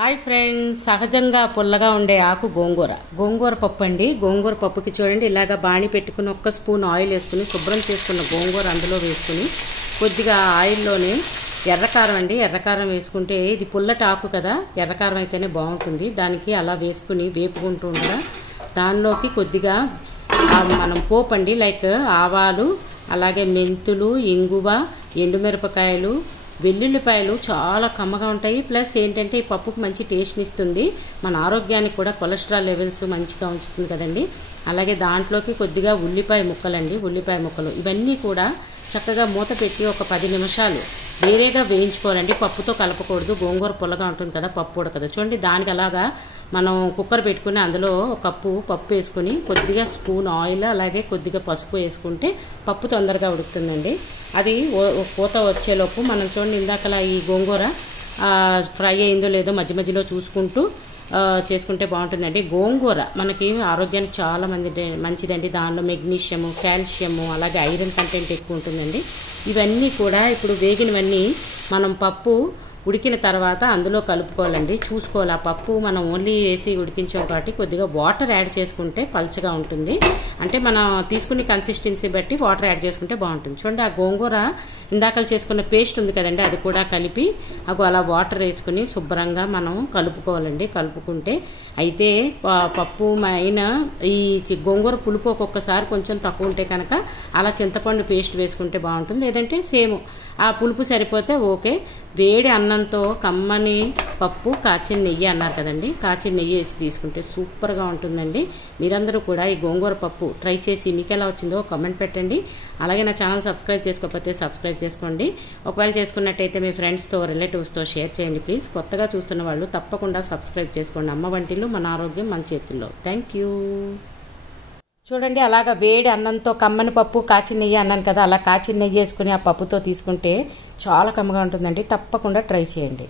Hi friends, సహజంగా పుల్లగా ఉండే ఆకు గోంగూర పప్పు అండి. గోంగూర పప్పుకి చూడండి, ఇలాగ బాణి పెట్టుకుని ఒక్క స్పూన్ ఆయిల్ వేసుకుని శుభ్రం చేసుకున్న గోంగూర అందులో వేసుకుని కొద్దిగా ఆయిల్లోనే ఎర్రకారం అండి, ఎర్రకారం వేసుకుంటే ఇది పుల్లటి ఆకు కదా, ఎర్రకారం అయితేనే బాగుంటుంది. దానికి అలా వేసుకుని వేపుకుంటూ ఉండగా దానిలోకి కొద్దిగా మనం పోపు అండి, లైక్ ఆవాలు, అలాగే మెంతులు, ఇంగువ, ఎండుమిరపకాయలు, వెల్లుల్లిపాయలు చాలా కమ్మగా ఉంటాయి. ప్లస్ ఏంటంటే ఈ పప్పుకు మంచి టేస్ట్ని ఇస్తుంది, మన ఆరోగ్యానికి కూడా కొలెస్ట్రాల్ లెవెల్స్ మంచిగా ఉంచుతుంది కదండి. అలాగే దాంట్లోకి కొద్దిగా ఉల్లిపాయ ముక్కలు ఇవన్నీ కూడా చక్కగా మూత పెట్టి ఒక 10 నిమిషాలు వేరేగా వేయించుకోవాలండి. పప్పుతో కలపకూడదు, గోంగూర పుల్లగా ఉంటుంది కదా, పప్పు ఉడకదు. చూడండి, దానికి అలాగా మనం కుక్కర్ పెట్టుకుని అందులో ఒక కప్పు పప్పు వేసుకుని కొద్దిగా స్పూన్ ఆయిల్ అలాగే కొద్దిగా పసుపు వేసుకుంటే పప్పు తొందరగా ఉడుకుతుందండి. అది పూత వచ్చేలోపు మనం చూడండి, ఇందాకలా ఈ గోంగూర ఫ్రై అయిందో లేదో మధ్య మధ్యలో చూసుకుంటూ చేసుకుంటే బాగుంటుందండి. గోంగూర మనకి ఆరోగ్యానికి చాలా మంచిదండి. దానిలో మెగ్నీషియము, కాల్షియము, అలాగే ఐరన్ కంటెంట్ ఎక్కువ ఉంటుందండి. ఇవన్నీ కూడా ఇప్పుడు వేగినవన్నీ మనం పప్పు ఉడికిన తర్వాత అందులో కలుపుకోవాలండి. చూసుకోవాలి, ఆ పప్పు మనం ఓన్లీ వేసి ఉడికించాం కాబట్టి కొద్దిగా వాటర్ యాడ్ చేసుకుంటే పల్చగా ఉంటుంది. అంటే మనం తీసుకునే కన్సిస్టెన్సీ బట్టి వాటర్ యాడ్ చేసుకుంటే బాగుంటుంది. చూడండి, ఆ గోంగూర ఇందాక చేసుకున్న పేస్ట్ ఉంది కదండి, అది కూడా కలిపి అలా వాటర్ వేసుకుని శుభ్రంగా మనం కలుపుకోవాలండి. కలుపుకుంటే అయితే పప్పు అయిన ఈ గోంగూర పులుపు ఒక్కొక్కసారి కొంచెం తక్కువ ఉంటే కనుక అలా చింతపండు పేస్ట్ వేసుకుంటే బాగుంటుంది. లేదంటే సేమ్ ఆ పులుపు సరిపోతే ఓకే. వేడి అన్నంతో కమ్మని పప్పు, కాచిన నెయ్యి అన్నారు కదండి, కాచిన నెయ్యి వేసి తీసుకుంటే సూపర్గా ఉంటుందండి. మీరందరూ కూడా ఈ గోంగూర పప్పు ట్రై చేసి మీకు ఎలా వచ్చిందో కామెంట్ పెట్టండి. అలాగే నా ఛానల్ సబ్స్క్రైబ్ చేసుకోకపోతే సబ్స్క్రైబ్ చేసుకోండి. ఒకవేళ చేసుకున్నట్టయితే మీ ఫ్రెండ్స్తో, రిలేటివ్స్తో షేర్ చేయండి ప్లీజ్. కొత్తగా చూస్తున్న వాళ్ళు తప్పకుండా సబ్స్క్రైబ్ చేసుకోండి. అమ్మ వంటిల్లు, మన ఆరోగ్యం మన చేతుల్లో. Thank you. చూడండి, అలాగా వేడి అన్నంతో కమ్మని పప్పు, కాచిన నెయ్యి అన్నాను కదా, అలా కాచిన నెయ్యి వేసుకుని ఆ పప్పుతో తీసుకుంటే చాలా కమ్మగా ఉంటుందండి. తప్పకుండా ట్రై చేయండి.